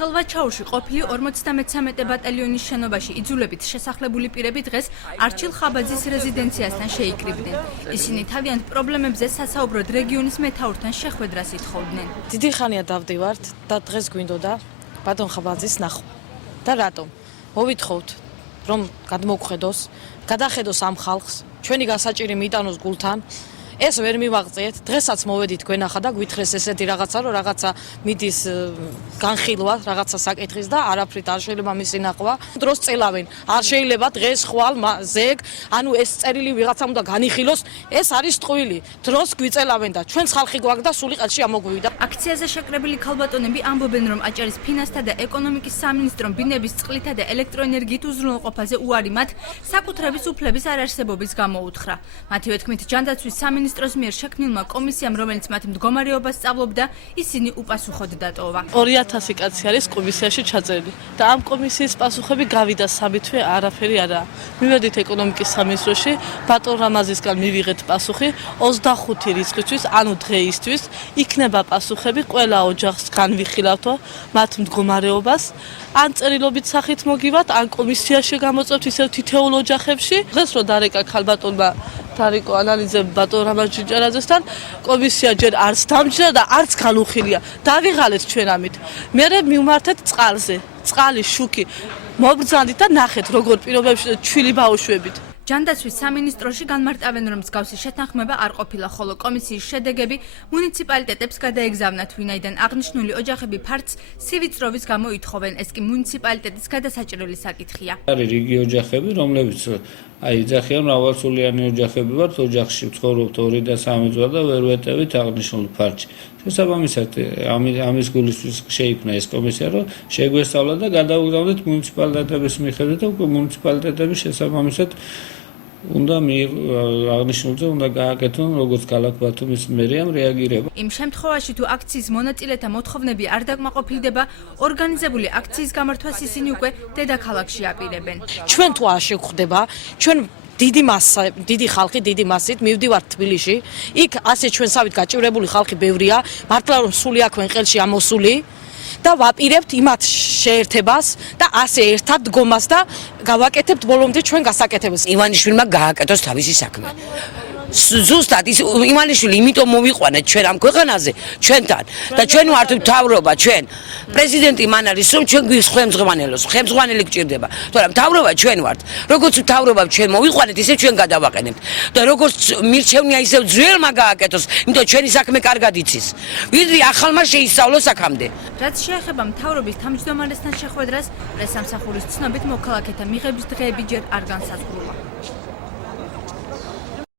ხელვაჩაურში ყოფილი 53 ბატალიონის შენობაში იძულებით შესახლებული პირები დღეს არჩილ ხაბაძის რეზიდენციასთან შეიკრიბნენ. ისინი თავიანთ პრობლემებზე სასაუბროდ რეგიონის მეთაურთან შეხვედრას ითხოვდნენ. დიდი ხანია დავდივართ და დღეს გვინდოდა ბატონ ხაბაძის ნახვა. და რატომ? მოვითხოვთ რომ გადმოგხედოს, გადახედოს ამ ხალხს, ჩვენი გასაჭირი მიიტანოს გულთან. ეს ვერ მივაღწიეთ, დღესაც მოვედით გვენახა და გვითხრეს ესეთი რაღაცა, რომ რაღაცა მიდის განხილვა, რაღაცა საკითხის და არაფრით არ შეიძლება მისი ნახვა. დროს წელავენ, არ შეიძლება დღეს ხვალ ზეგ, ანუ ეს წერილი ვიღაცამ უნდა განიხილოს, ეს არის ტყუილი. დროს გვიწელავენ და ჩვენს ხალხი გვაქვს და სული ყელში ამოგვივიდა. აქციაზე შეკრებილი ქალბატონები ამბობენ, რომ აჭარის ფინანსთა და ეკონომიკის სამინისტრომ ბინების წყლითა და ელექტროენერგიით უზრუნველყოფაზე უარი მათ საკუთრების უფლების არარსებობის გამო უთხრა. მათივე თქმით, ჯანდაცვის სამინისტროს მიერ შექმნილმა კომისიამ, რომელიც მათ მდგომარეობას სწავლობდა, ისინი უპასუხოდ დატოვა. 2000 კაცი არის კომისიაში ჩაწერილი და ამ კომისიის პასუხები გავიდა სამი თვე არაფერი არაა. მივედით ეკონომიკის სამინისტროში, ბატონ რამაზისგან მივიღეთ პასუხი 25 რიცხვისთვის, ანუ დღეისთვის იქნება პასუხები ყველა ოჯახს განვიხილავთო მათ მდგომარეობას. ან წერილობით სახით მოგივათ, ან კომისიაში გამოწევთ ისევ თითოეულ ოჯახებში. დღეს რო დარეკა ქალბატონმა თარიკო ანალიზებ ბატონ რამაჯიჭარაძესთან, კომისია ჯერ არც დამჯდა და არც განუხილია. დავიღალეთ ჩვენ ამით. მერე მივმართეთ წყალზე. წყალი, შუქი მობრძანდით და ნახეთ როგორ პირობებში ჩვილი ბავშვებით. ჯანდაცვის სამინისტროში განმარტავენ, რომ მსგავსი შეთანხმება არ ყოფილა, ხოლო კომისიის შედეგები მუნიციპალიტეტებს გადაეგზავნათ, ვინაიდან აღნიშნული ოჯახები ფართს სივიწროვის გამო ითხოვენ. ეს კი მუნიციპალიტეტის გადასაჭრელი საკითხია. არის რიგი ოჯახები, რომლებიც ეძახიან მრავალსულიანი ოჯახები ვართ, ოჯახში ვცხოვრობთ 2 და 3 ძმა და ვერ ვეტევით აღნიშნულ ფართში. შესაბამისად, ამის გულისთვის შეიქმნა ეს კომისია, რომ შეგვესწავლა და გადავუგზავნეთ მუნიციპალიტეტების მიხედვით და უკვე მუნიციპალიტეტების შესაბამისად უნდა აღნიშნულზე უნდა გააკეთონ როგორც ქალაქ ბათუმის მერიამ რეაგირება. იმ შემთხვევაში თუ აქციის მონაწილეთა მოთხოვნები არ დაკმაყოფილდება, ორგანიზებული აქციის გამართვას ისინი უკვე დედაქალაქში აპირებენ. ჩვენ თუ არ შევხვდება, ჩვენ დიდი ხალხი, დიდი მასით მივდივართ თბილისში. იქ ასე ჩვენსავით გაჭირებული ხალხი ბევრია, მართლა რომ სული აქვენ ყელში ამოსული. და ვაპირებთ იმათ შეერთებას და ასე ერთად დგომას და გავაკეთებთ ბოლომდე ჩვენ გასაკეთებას. ივანიშვილმა გააკეთოს თავისი საქმე. ზუსტად ის ივანიშვილი იმიტომ მოვიყვანეთ ჩვენ ამ ქვეყანაზე ჩვენთან და ჩვენ ვართ მთავრობა, ჩვენ პრეზიდენტი მან არის რომ ჩვენ გვიხმძღვანელოს, ხელმძღვანელი გჭირდება. თორემ მთავრობა ჩვენ ვართ. როგორც მთავრობა ჩვენ მოვიყვანეთ, ისე ჩვენ გადავაყენებთ. და როგორც მირჩევნია ისე ძველმა გააკეთოს, იმიტომ ჩვენი საქმე კარგად იცის. ვიდრე ახალმა შეისწავლოს აქამდე. რაც შეეხება მთავრობის თავმჯდომარესთან შეხვედრას, პრესამსახურის ცნობით მოქალაქეთა მიღების დღეები ჯერ არ განსაზღვრულა.